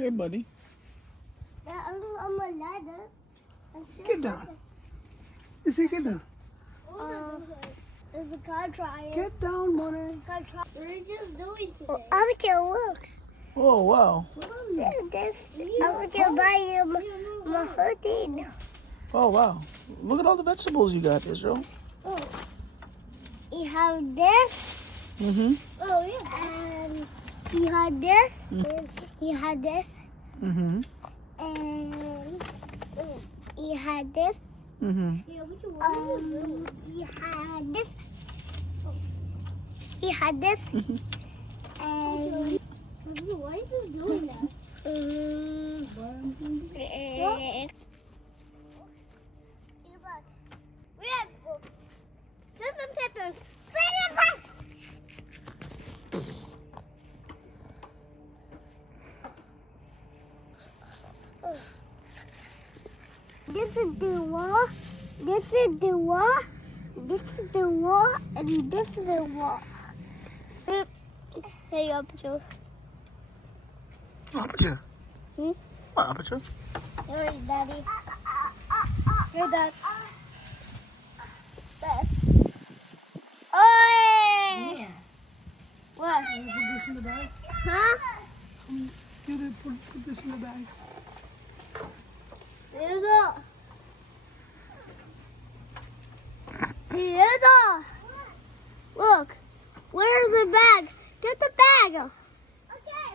Hey, buddy. I'm a ladder. Get down. You see, get down. There's a car trying. Get down, money. What are you just doing today? I want to look. Oh, wow. I want to buy you my hoodie. Oh, wow. Look at all the vegetables you got, Israel. Oh. You have this. Mm-hmm. Oh, yeah. And you have this. You have this. Mm-hmm. And you had this. Mm-hmm. You had this. You had this. And why is this doing that? We have salt and pepper. This is the wall. This is the wall. This is the wall, and this is the wall. Hey, Aperture. Aperture. Hmm? What aperture? Sorry, Daddy. Here, Dad. Dad. Oi! What? Can you put this in the bag? Huh? Put this in the bag. Hilda. Hilda. Look. Where's the bag? Get the bag. Okay.